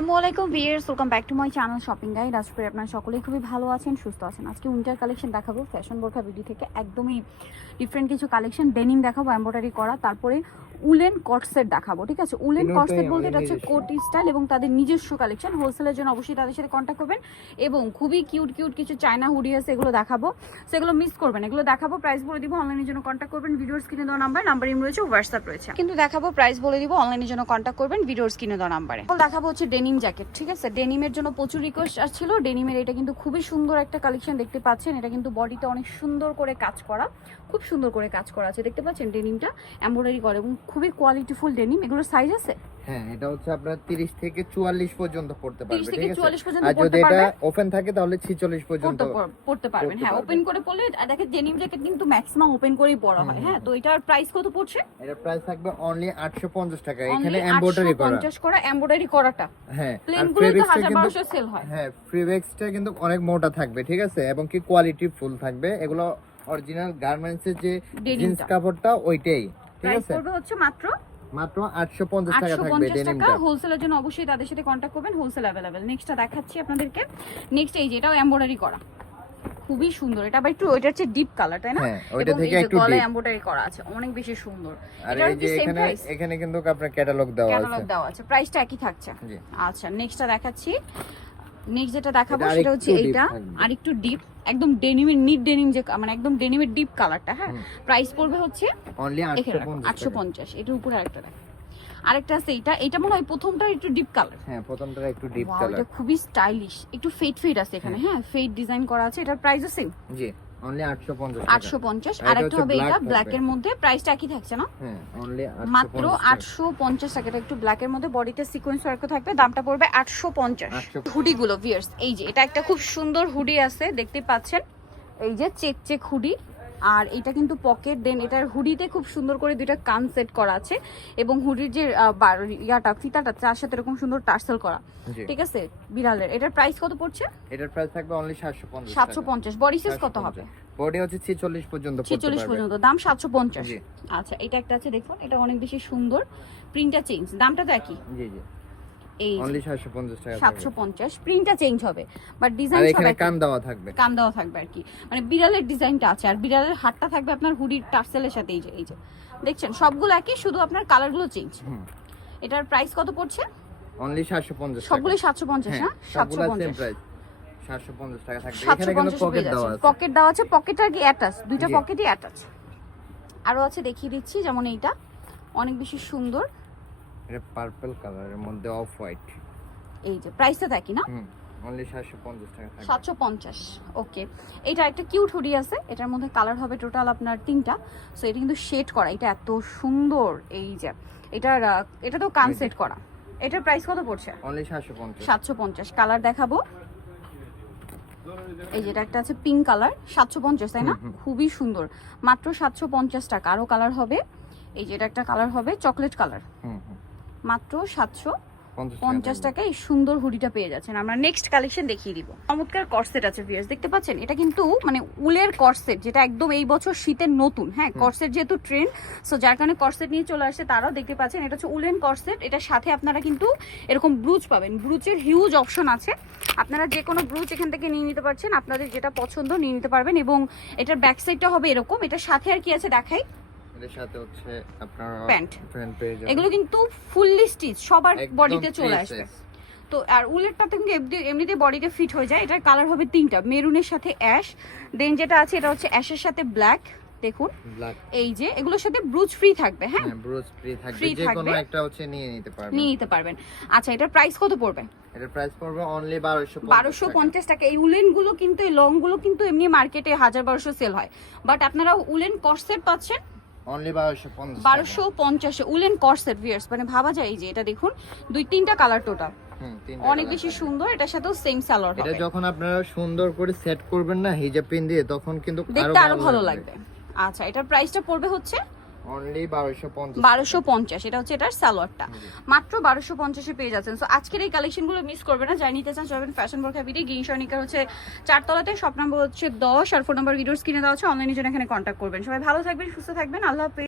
আসসালামু আলাইকুম viewers welcome back to my channel shopping guide আজ করে আপনারা সকলেই খুবই ভালো আছেন, সুস্থ আছেন। আজকে উইন্টার কালেকশন দেখাবো ফ্যাশন বোরখা ভিডিও থেকে একদমই ডিফারেন্ট কিছু কালেকশন ডেনিম দেখাবো এমব্রয়ডারি করা, তারপরে উলেন কটসেট দেখাবো ঠিক আছে? উলেন কটসেট বলতে এটা হচ্ছে। কোটি স্টাইল এবং তাদের নিজস্ব কালেকশন হোলসেলের জন্য অবশ্যই তাদের সাথে কন্ট্যাক্ট করবেন এবং খুবই কিউট কিউট কিছু চায়না হুডি আছে এগুলো দেখাবো। সেগুলো মিস করবেন এগুলো দেখাবো প্রাইস বলে দিব অনলাইনের জন্য কন্ট্যাক্ট করবেন ভিডিওর স্ক্রিনে দেওয়া নাম্বার নাম্বার ইম রয়েছে হোয়াটসঅ্যাপ রয়েছে। কিন্তু দেখাবো প্রাইস বলে দিব অনলাইনের জন্য কন্ট্যাক্ট করবেন ভিডিওর স্ক্রিনে দেওয়া নাম্বারে দেখাবো হচ্ছে ডেনিম জ্যাকেট ঠিক আছে? ডেনিমের জন্য প্রচুর রিকোয়েস্ট আসছিল ডেনিমের এটা কিন্তু খুবই সুন্দর একটা কালেকশন দেখতে পাচ্ছেন এটা কিন্তু বডিতে অনেক সুন্দর করে কাজ করা খুব সুন্দর করে কাজ করা আছে দেখতে পাচ্ছেন ডেনিমটা এমব্রয়ডারি করে এবং খুবই কোয়ালিটিফুল ডেনিম এগুলোর সাইজ আছে? হ্যাঁ এটা হচ্ছে আপনার 30 থেকে 44 পর্যন্ত পড়তে পারবে ঠিক আছে? 44 পর্যন্ত আর যদি এটা ওপেন থাকে তাহলে 46 পর্যন্ত পড়তে পারবেন। হ্যাঁ ওপেন করে পড়লে দেখেন ডেনিম জ্যাকেট কিন্তু ম্যাক্সিমাম ওপেন করেই পরা হয়। হ্যাঁ তো এটার প্রাইস কত পড়ছে? এর প্রাইস থাকবে অনলি 850 টাকা। এখানে এমব্রয়ডারি করা। 850 করা এমব্রয়ডারি করাটা। হ্যাঁ প্লেনগুলো তো ফেব্রিক্সটা হাজার কিন্তু বারোশো সেল হয়। হ্যাঁ ফেব্রিক্সটা কিন্তু অনেক মোটা থাকবে ঠিক আছে? এবং কি কোয়ালিটি ফুল থাকবে। এগুলো অরিজিনাল গার্মেন্টস এর যে জিন্স কাপড়টা ওইটাই। ঠিক আছে? পড়বে হচ্ছে মাত্র মাত্র 850 টাকা থাকবে ডেনিমটা হোলসেলের জন্য অবশ্যই তাদের সাথে কন্ট্যাক্ট করবেন হোলসেল অ্যাভেলেবেল নেক্সটটা দেখাচ্ছি আপনাদেরকে। নেক্সট এই যে এটাও এমব্রয়ডারি করা। খুবই সুন্দর। এটা আবার একটু ওইটা হচ্ছে ডিপ কালার তাই না? হ্যাঁ ওইটা থেকে একটু এমব্রয়ডারি করা আছে অনেক বেশি সুন্দর। আর এই যে এখানে প্রাইস এখানে কিন্তু আপনার ক্যাটালগ দেওয়া ক্যাটালগ দেওয়া আছে। প্রাইসটা একই থাকছে। আচ্ছা নেক্সটটা দেখাচ্ছি। নেক্সট যেটা দেখাবো সেটা হচ্ছে এইটা আর একটু ডিপ একদম ডেনিমের নিট ডেনিম যে মানে একদম ডেনিমের ডিপ কালারটা হ্যাঁ? প্রাইস পড়বে হচ্ছে অনলি এখানে 850 আটশো পঞ্চাশ এটার উপরে আরেকটা দেখ আরেকটা আছে এটা এটা মনে হয় প্রথমটা একটু ডিপ কালার হ্যাঁ প্রথমটা একটু ডিপ কালার এটা খুবই স্টাইলিশ একটু ফেড ফেড আছে এখানে হ্যাঁ? ফেড ডিজাইন করা আছে এটার প্রাইসও সেম জি। অনলি 850 টাকা। আটশো পঞ্চাশ আর আর একটা হবে এটা ব্ল্যাক এর মধ্যে প্রাইসটা একই থাকছে না? হ্যাঁ অনলি মাত্র টাকা। একটু ব্ল্যাক এর মধ্যে বডিতে সিকোয়েন্স ওয়ার্ক থাকবে দামটা পড়বে আটশো পঞ্চাশ। 850 হুডি গুলো ভিয়ার্স এই যে এটা একটা খুব সুন্দর হুডি আছে দেখতে পাচ্ছেন? এই যে চেক চেক হুডি। আর এটা কিন্তু পকেট দেন এটার হুডিতে খুব সুন্দর করে দুইটা কান সেট করা আছে এবং হুডির যে ইয়াটা ফিতাটা তার সাথে এরকম সুন্দর টার্সেল করা। ঠিক আছে? বিড়ালের। এটার প্রাইস কত পড়ছে? এটার প্রাইস থাকবে অনলি 750 সাতশো পঞ্চাশ। বডি সাইজ কত হবে? বডি হচ্ছে 46 পর্যন্ত পড়তে ছেচল্লিশ পারবে। পর্যন্ত। দাম সাতশো পঞ্চাশ। জি। আচ্ছা এটা একটা আছে দেখুন এটা অনেক বেশি সুন্দর। প্রিন্টটা চেঞ্জ দামটা তো একই। জি জি। এই অনলি 750 টাকা সাতশো থাকবে। পঞ্চাশ প্রিন্টটা চেঞ্জ হবে বাট ডিজাইন এখানে দেওয়া থাকবে। দেওয়া থাকবে আর কি। মানে বিড়ালের ডিজাইনটা আছে আর বিড়ালের থাকবে আপনার হুডির টার্সেলের সাথে এই যে এই যে। দেখছেন? সবগুলো একই শুধু আপনার কালারগুলো চেঞ্জ এটার প্রাইস কত পড়ছে? অনলি 750 সবগুলো সাতশো পঞ্চাশ হ্যাঁ প্রাইস 750 টাকা থাকবে। সাতশো এখানে কিন্তু পঞ্চাশ পকেট দেওয়া আছে। পকেট দেওয়া আছে পকেট আর কি অ্যাটাচ দুইটা পকেটই অ্যাটাচ আরও আছে দেখিয়ে দিচ্ছি যেমন এইটা। অনেক বেশি সুন্দর। এটা পার্পল কালারের মধ্যে অফ হোয়াইট এই যে প্রাইসটা দেখি না? হুম অনলি 750 টাকা থাকবে। ওকে এটা একটা কিউট হুডি আছে এটার মধ্যে কালার হবে টোটাল আপনার তিনটা। সো এটা কিন্তু শেড করা এটা এত সুন্দর এই যে। এটার এটা তো কান সেট করা। এটার প্রাইস কত পড়ছে? অনলি 750 সাতশো পঞ্চাশ কালার দেখাবো। এই যেটা একটা আছে পিঙ্ক কালার সাতশো পঞ্চাশ তাই না। খুবই সুন্দর। মাত্র সাতশো পঞ্চাশ টাকা আরও কালার হবে। এই যেটা একটা কালার হবে চকলেট কালার হুম হুম। মাত্র সাতশো পঞ্চাশ টাকা এই সুন্দর হুডিটা পেয়ে যাচ্ছেন। আমরা নেক্সট কালেকশন দেখিয়ে দিব। চমৎকার কর্সেট আছে ভিয়ার্স দেখতে পাচ্ছেন? এটা কিন্তু মানে উলের কর্সেট যেটা একদম এই বছর শীতের নতুন। হ্যাঁ কর্সেট যেহেতু ট্রেন্ড সো যার কারণে কর্সেট নিয়ে চলে আসে তারাও দেখতে পাচ্ছেন। এটা হচ্ছে উলেন কর্সেট এটার সাথে আপনারা কিন্তু এরকম ব্রুচ পাবেন। ব্রুচের হিউজ অপশন আছে। আপনারা যে কোনো ব্রুচ এখান থেকে নিয়ে নিতে পারছেন আপনাদের যেটা পছন্দ নিয়ে নিতে পারবেন এবং এটার ব্যাক সাইডটা হবে এরকম। এটার সাথে আর কি আছে দেখাই? এর সাথে হচ্ছে আপনার প্যান্ট। প্যান্ট পেয়ে যাবেন। এগুলো কিন্তু ফুললি স্টিচ সবার বডিতে চলে আসবে। তো আর উলেরটা তো কিন্তু এমনি- এমনিতে বডিতে ফিট হয়ে যায় এটার কালার হবে তিনটা মেরুনের সাথে অ্যাশ দেন যেটা আছে এটা হচ্ছে অ্যাশের সাথে ব্ল্যাক দেখুন। এই যে এগুলোর সাথে ব্রুচ ফ্রি থাকবে হ্যাঁ? হ্যাঁ ব্রোজ ফ্রি থাকবে যে কোনো। একটা হচ্ছে নিয়ে নিতে পারবেন। নিয়ে নিতে পারবেন। আচ্ছা এটার প্রাইস কত পড়বে? এটার প্রাইস পড়বে অনলি 1250 বারোশো পঞ্চাশ টাকা। এই উলেনগুলো কিন্তু এই লংগুলো কিন্তু এমনি মার্কেটে হাজার বারোশো সেল হয়। বাট আপনারা উলেন কর্সেট পাচ্ছেন অনলি 1250 বারোশো পঞ্চাশে উলেন কর্সেট ভিয়ার্স মানে ভাবা যায় যে এটা দেখুন দুই তিনটা কালার টোটাল অনেক বেশি সুন্দর এটার সাথেও সেম সালোয়ার এটা যখন আপনারা সুন্দর করে সেট করবেন না হিজাব পিন দিয়ে তখন কিন্তু দেখতে আরও ভালো লাগবে। আচ্ছা এটার প্রাইসটা পড়বে হচ্ছে অনলি 1250 বারোশো পঞ্চাশ এটা হচ্ছে এটার সালোয়ারটা। মাত্র বারোশো পঞ্চাশে পেয়ে যাচ্ছেন। সো আজকের এই কালেকশনগুলো মিস করবে না যাই নিতে চান চলবেন ফ্যাশন গ্রিন হচ্ছে চারতলাতে শপ নম্বর হচ্ছে দশ আর ফোন নম্বর ভিডিওস কিনে দেওয়া হচ্ছে অনলাইনের জন্য এখানে কন্ট্যাক্ট করবেন। সবাই ভালো থাকবেন সুস্থ থাকবেন আল্লাহ হাফেজ।